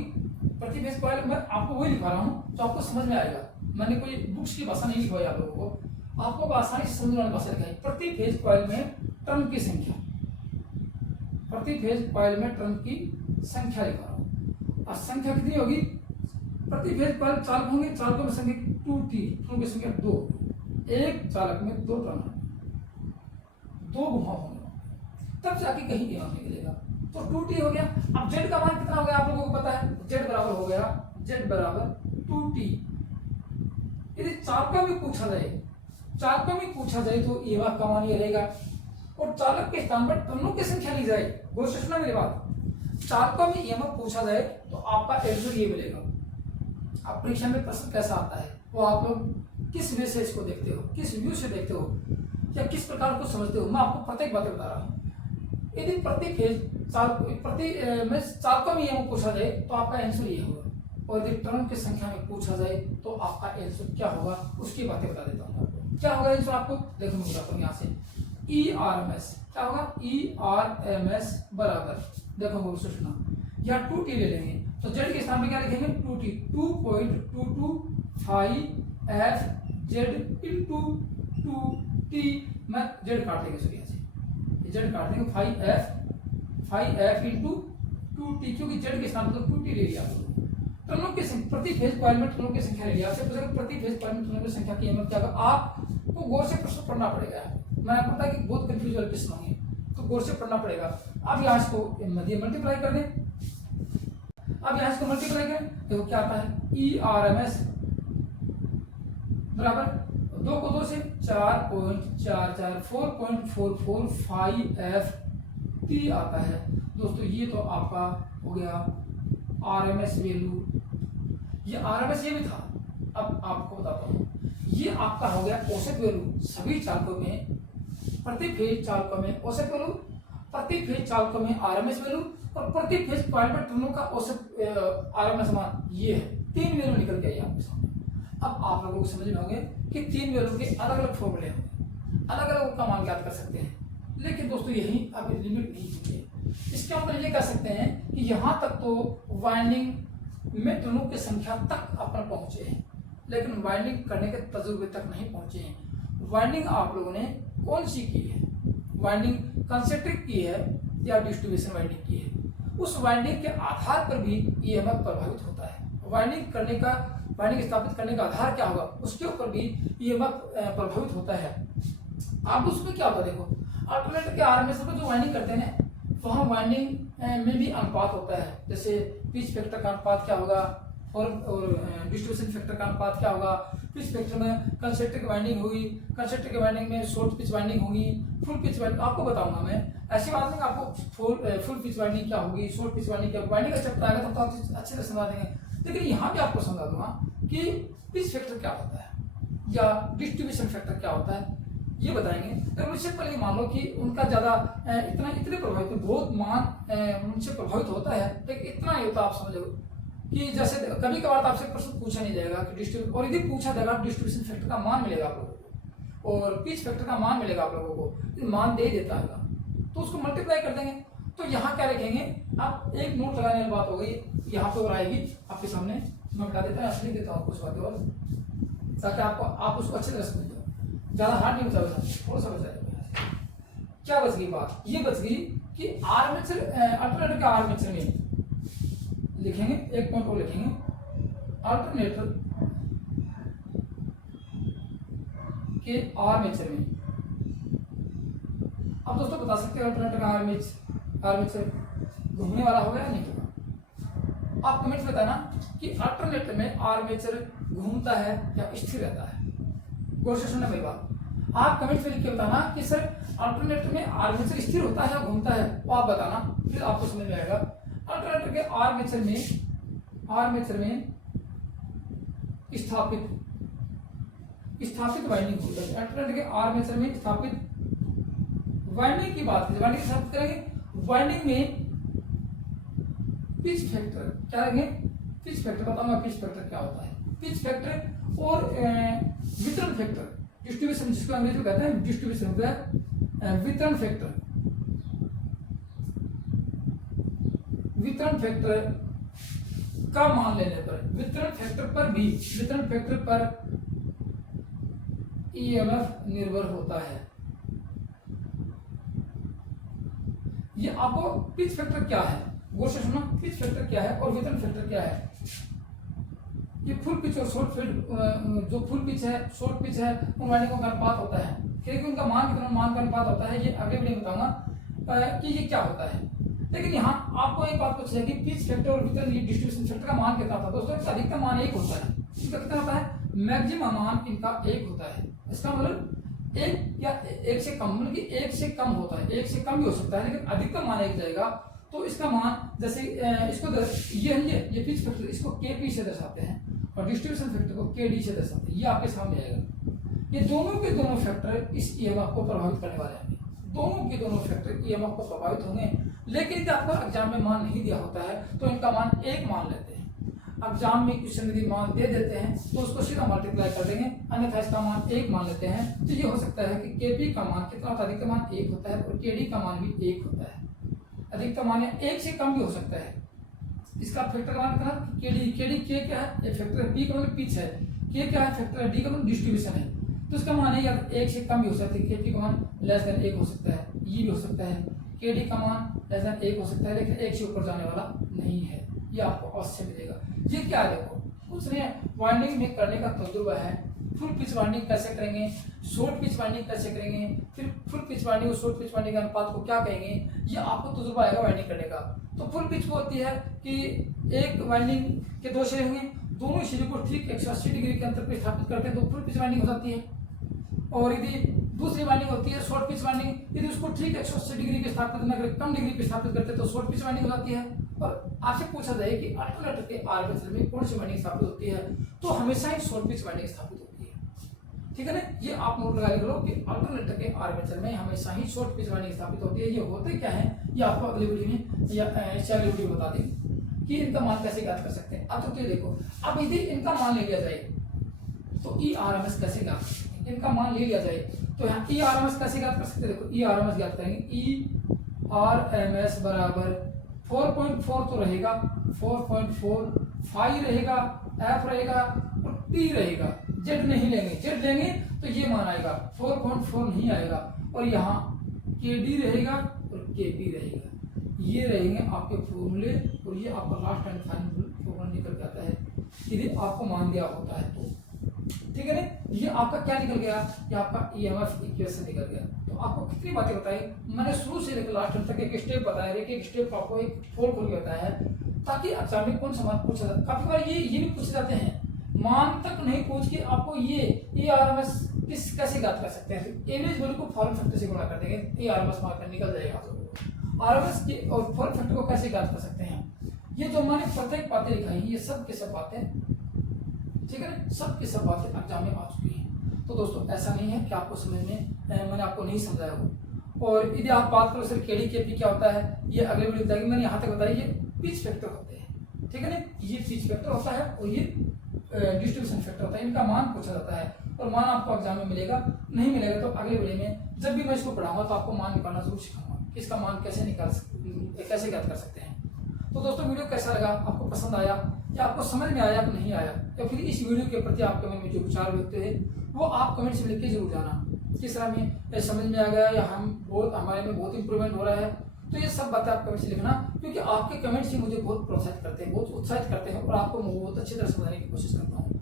प्रति फेज कॉइल। मैं आपको वही लिखा रहा हूँ तो आपको समझ में आएगा, मैंने कोई बुक्स की भाषा नहीं लिखवाई आप लोगों को, आपको आसानी से समझने वाली भाषा लिखाई। प्रति फेज कॉइल में टर्न की संख्या, प्रति फेज कॉइल में टर्न की संख्या लिखा रहा हूँ। और संख्या कितनी होगी, प्रति फेज कॉइल चालक होंगे, चालकों में संख्या 2T, टर्न की संख्या 2, एक चालक में 2 टर्न, 2 घुमाव होंगे, तब जाके कहीं ईएमएफ निकलेगा। तो 2T हो गया। अब Z का मान कितना हो गया आप लोगों को पता है, Z बराबर हो गया, Z बराबर 2T। यदि चालकों में पूछा जाए, चालकों में पूछा जाए तो ईएमएफ का मान ये रहेगा, और चालक के स्थान पर टर्नों की संख्या ली जाए। गौर से सुनना मेरी बात, चालकों में ईएमएफ पूछा जाए तो आपका आंसर ये मिलेगा। आप परीक्षा में प्रश्न कैसा आता है वो आप लोग किस वे से इसको देखते हो, किस व्यू से देखते हो, या किस प्रकार को समझते हो, मैं आपको प्रत्येक बात बता रहा हूँ। यदि प्रति फेज चालकों में ईएमएफ पूछा जाए तो आपका आंसर ये होगा, और यदि टर्न की संख्या में पूछा जाए तो आपका आंसर क्या होगा, उसकी बातें बता देता हूँ आपको। क्या होगा आंसर आपको, देखो मैं बताता हूँ यहाँ से, ERMS क्या होगा, ERMS बराबर, देखो बोल सुनना, या 2T ले लेंगे तो Z के स्थान पे क्या लिखेंगे, 2T, 2.225 FZ इंटू 2T, मैं Z काट देंगे इसको यहाँ से, Z काट देंगे 5F इंटू 2T, क्योंकि Z के स्थान पर 2T ले लिया टर्नों की संख्या, प्रति फेज कॉइल में टर्नों की संख्या ले लिया। आपसे पूछा प्रति फेज कॉइल में टर्नों की संख्या की ईएमएफ क्या होगा, आपको गौर से प्रश्न पढ़ना पड़ेगा। मैंने आपको पता है कि बहुत कंफ्यूज वाले प्रश्न होंगे, तो गौर से पढ़ना पड़ेगा। अब यहाँ इसको मल्टीप्लाई कर दें, अब यहाँ इसको मल्टीप्लाई करें, देखो क्या आता है, ERMS बराबर 2 को 2 से 4.44 4.445 FT आता है। दोस्तों ये तो आपका हो गया RMS वैल्यू, ये RMS ये भी था। अब आपको बताता हूँ, ये आपका हो गया औसत वैल्यू सभी चालकों में, प्रति फेज चालकों में औसत वैल्यू, प्रति फेज चालकों में RMS वैल्यू, और प्रति फेज कॉइल में टर्नों का औसत RMS मान, ये है 3 वैल्यू निकल के आई आपके सामने। अब आप लोगों को समझ में होंगे कि 3 वैल्यू के अलग अलग फॉर्मूले होंगे, अलग अलग का मान ज्ञात कर सकते हैं, लेकिन दोस्तों यही अब लिमिट नहीं होती है। इसका मतलब ये कह सकते हैं कि यहाँ तक तो वाइंडिंग में टर्नों की संख्या तक अपन पहुंचे हैं, लेकिन वाइंडिंग करने के तजुर्बे तक नहीं पहुंचे हैं। वाइंडिंग आप लोगों ने कौन सी की है, वाइंडिंग कंसेंट्रिक की है या डिस्ट्रीब्यूशन वाइंडिंग की है, उस वाइंडिंग के आधार पर भी ईएमएफ प्रभावित होता है। वाइंडिंग स्थापित करने का आधार क्या होगा, उसके ऊपर भी ईएमएफ प्रभावित होता है। आप उसमें क्या होता है, देखो अल्टरनेटर के आर्मेचर पर जो वाइंडिंग करते हैं ना, वहाँ वाइंडिंग में भी अनुपात होता है, जैसे पिच फैक्टर का अनुपात क्या होगा और डिस्ट्रीब्यूशन फैक्टर का अनुपात क्या होगा। पिच फैक्टर में कंसेंट्रिक वाइंडिंग होगी, कंसेंट्रिक वाइंडिंग में शॉर्ट पिच वाइंडिंग होगी, फुल पिच वाइंडिंग आपको बताऊंगा मैं, ऐसी बात नहीं आपको फुल पिच वाइंडिंग क्या होगी, शॉर्ट पिच वाइंडिंग क्या होगी, वाइंडिंग का चैप्टर आएगा तब तो आप अच्छे से समझा देंगे। लेकिन यहाँ भी आपको समझा दूंगा कि पिच फैक्टर क्या होता है या डिस्ट्रीब्यूशन फैक्टर क्या होता है, ये बताएंगे। लेकिन उससे पहले मान लो कि उनका ज्यादा इतने प्रभावित, बहुत मान उनसे प्रभावित होता है, लेकिन इतना ही होता आप समझो कि जैसे कभी कभार आपसे प्रश्न पूछा नहीं जाएगा कि डिस्ट्रीब्यूशन, और यदि पूछा जाएगा डिस्ट्रीब्यूशन फैक्टर का मान मिलेगा आप लोगों को और पिच फैक्टर का मान मिलेगा आप लोगों को, मान दे देता है तो उसको मल्टीप्लाई कर देंगे। तो यहाँ क्या लिखेंगे, आप एक नोट लगाने वाली बात हो गई, यहाँ पे और आएगी आपके सामने, मैं बता देता हूँ, लिख देता हूँ कुछ बातें और, ताकि आप उसको अच्छी तरह समझ जाओ, ज्यादा हार्ड नहीं बचा, थोड़ा सा बचा। क्या बच गई बात, ये बच गई कि आर्मेचर अल्टरनेटर के आर्मेचर में लिखेंगे, एक पॉइंट और लिखेंगे, अल्टरनेटर के आर्मेचर में। अब दोस्तों बता सकते हैं अल्टरनेटर का आर्मेचर घूमने वाला होगा या नहीं होगा? आप कमेंट बताना कि अल्टरनेटर में आर्मेचर घूमता है या स्थिर रहता है। गौर से सुनना मेरी बात। आप कमेंट में लिख के बताना कि सर अल्टरनेटर में आर्मेचर स्थिर होता है या घूमता है, वो आप बताना, फिर आपको समझ में आएगा। अल्टरनेटर के आर्मेचर में स्थापित वाइंडिंग होता है। अल्टरनेटर के आर्मेचर में स्थापित वाइंडिंग की बात करें, वाइंडिंग स्थापित करेंगे। वाइंडिंग में पिच फैक्टर क्या रखेंगे? पिच फैक्टर बताऊंगा पिच फैक्टर क्या होता है। पिच फैक्टर और वितरण फैक्टर, डिस्ट्रीब्यूशन जिसको अंग्रेजी में कहते हैं डिस्ट्रीब्यूशन होता है। वितरण फैक्टर का मान लेने पर, वितरण फैक्टर पर ईएमएफ निर्भर होता है। ये आपको पिच फैक्टर क्या है, गौर से सुनना, पिच फैक्टर क्या है और वितरण फैक्टर क्या है। ये फुल पिच और शॉर्ट पिच, जो फुल पिच है शॉर्ट पिच है उन वाइंडिंगों का अनुपात होता है, क्योंकि उनका मान का अनुपात होता है। ये अगले वीडियो में बताऊंगा कि ये क्या होता है। लेकिन यहाँ आपको एक बात पूछी है कि पिच फैक्टर और वितरण डिस्ट्रीब्यूशन फैक्टर का मान कितना था। दोस्तों इसका अधिकतम मान 1 होता है। इसका कितना होता है? मैक्सिमम मान इनका 1 होता है। इसका मतलब 1 या 1 से कम, मतलब कि 1 से कम होता है, 1 से कम भी हो सकता है, लेकिन अधिकतम मान 1 जाएगा। तो इसका मान जैसे इसको ये पिच फैक्टर इसको केपी से दर्शाते हैं और डिस्ट्रीब्यूशन फैक्टर को केडी से दर्शाते हैं। ये आपके सामने आएगा। ये दोनों के दोनों फैक्टर इस ईएमएफ को प्रभावित करने वाले हैं। दोनों के दोनों फैक्टर ईएमएफ को प्रभावित होंगे। लेकिन यदि आपको एग्जाम में मान नहीं दिया होता है तो इनका मान 1 मान लेते हैं। एग्जाम में क्वेश्चन यदि मान दे देते हैं तो उसको सीधा मल्टीप्लाई कर देंगे, अन्यथा इसका मान 1 मान लेते हैं। तो ये हो सकता है कि केपी का मान कितना होता है? अधिकतम मान 1 होता है और केडी का मान भी 1 होता है। अधिकतम मान 1 से कम भी हो सकता है। इसका फैक्टर का मान कितना? केडी के क्या है? ये फैक्टर पी का मतलब पिच है, के क्या है? फैक्टर डी का मतलब डिस्ट्रीब्यूशन है। तो इसका मान है या 1 से कम भी हो सकता है, केपी का मान लेस देन 1 हो सकता है, ये भी हो सकता है। केडी का मान लेस देन 1 हो सकता है, लेकिन 1 से ऊपर जाने वाला नहीं है। ये आपको अवश्य मिलेगा। ये क्या है? देखो कुछ नहीं, वाइंडिंग में करने का तजुर्बा है। फुल पिच वाइंडिंग कैसे करेंगे, शॉर्ट पिच वाइंडिंग कैसे करेंगे, फिर फुल पिच वाइंडिंग और शॉर्ट पिच वाइंडिंग के अनुपात को क्या कहेंगे, ये आपको तजुर्बा आएगा वाइंडिंग करने का। तो फुल पिच वो होती है कि एक वाइंडिंग के 2 सिरे होंगे, दोनों सिरे को ठीक 180 डिग्री के अंतर पर स्थापित करते हैं तो फुल पिच वाइंडिंग हो जाती है। और यदि दूसरी वाइंडिंग होती है शॉर्ट पिच वाइंडिंग, यदि उसको ठीक 180 डिग्री के स्थापित न करके कम डिग्री पे स्थापित करते हैं तो शॉर्ट पिच वाइंडिंग हो जाती है। और आपसे पूछा जाए कि अल्टरनेटर के आर्मेचर में कौन सी वाइंडिंग स्थापित होती है, तो हमेशा ही शॉर्ट पिच वाइंडिंग स्थापित होती है। ठीक है ना? ये आप नोट लगा लो कि अल्टरनेटर के आर्मेचर में हमेशा ही शॉर्ट पिच वाइंडिंग स्थापित होती है। ये होते क्या है ये आपको अगली वीडियो में या अगली वीडियो बता देंगे कि इनका मान कैसे ज्ञात कर सकते हैं। अब तो ये देखो, अब यदि इनका मान ले लिया जाए तो ERMS कैसे ज्ञात कर सकते हैं? इनका मान ले लिया जाए तो यहाँ ERMS कैसे ज्ञात कर सकते हैं? देखो ERMS ज्ञात करेंगे, ERMS बराबर 4.4 तो रहेगा, 4.4, फाई रहेगा, F रहेगा और T रहेगा। Z नहीं लेंगे, Z लेंगे तो ये मान आएगा 4.4 नहीं आएगा। और यहाँ KD रहेगा और KP रहेगा। ये रहेंगे आपके फॉर्मूले और ये आपका लास्ट एंड फाइनल फॉर्मूला निकल जाता है यदि आपको मान दिया होता है तो। ठीक है ना? ये आपका क्या निकल गया? ये आपका EMF इक्वेशन निकल गया। तो आपको कितनी बातें बताई मैंने, शुरू से लेकर लास्ट तक एक स्टेप बताया, एक स्टेप को आपको एक खोल के बताया है ताकि एग्जाम में कौन सा मान पूछा जाता है। काफी बार ये भी पूछे जाते हैं, मान तक नहीं पूछ के आपको ये ERMS कैसे ज्ञात कर सकते हैं। एवरेज वैल्यू को फॉर्म फैक्टर से गुणा कर देंगे, ERMS मार्कर निकल जाएगा। RMS के और फॉर्म फैक्टर को कैसे ज्ञात कर सकते हैं? ये जो मैंने प्रत्येक बातें लिखाई ये सब के सब बातें, ठीक है ना, सब की सब बातें एग्जाम में आ चुकी हैं। तो दोस्तों ऐसा नहीं है कि आपको समझ में मैंने आपको नहीं समझाया हो। और यदि आप बात करो सर केडी केपी क्या होता है, ये अगले वीडियो बताएगी। मैंने यहाँ तक बताया ये पिच फैक्टर होते हैं, ठीक है ना, ये पिच फैक्टर होता है और ये डिस्ट्रीब्यूशन फैक्टर होता है। इनका मान पूछा जाता है और मान आपको एग्जाम में मिलेगा, नहीं मिलेगा तो अगले वीडियो में जब भी मैं इसको पढ़ाऊंगा तो आपको मान निकालना जरूर सिखाऊंगा, इसका मान कैसे कैसे ज्ञात कर सकते हैं। तो दोस्तों वीडियो कैसा लगा, आपको पसंद आया या आपको समझ में आया कि नहीं आया, या फिर इस वीडियो के प्रति आपके मन में जो विचार व्यक्त है वो आप कमेंट में लिख के जरूर जाना। किस तरह में समझ में आ गया या हमारे में बहुत इंप्रूवमेंट हो रहा है, तो ये सब बातें आप कमेंट से लिखना, क्योंकि आपके कमेंट्स ही मुझे बहुत प्रोत्साहित करते हैं, बहुत उत्साहित करते हैं और आपको मैं बहुत अच्छी तरह समझाने की कोशिश करता हूँ।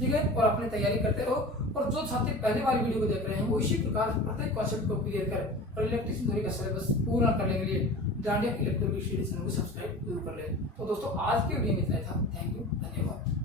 ठीक है, और अपनी तैयारी करते रहो। और जो छात्र पहली बार वीडियो को देख रहे हैं वो इसी प्रकार प्रत्येक कॉन्सेप्ट को क्लियर कर और इलेक्ट्रिक थ्योरी का सिलेबस पूरा करने के लिए डांडिया इलेक्ट्रिक स्टडी चैनल को सब्सक्राइब जरूर कर ले। तो दोस्तों आज के वीडियो में इतना ही था। थैंक यू, धन्यवाद।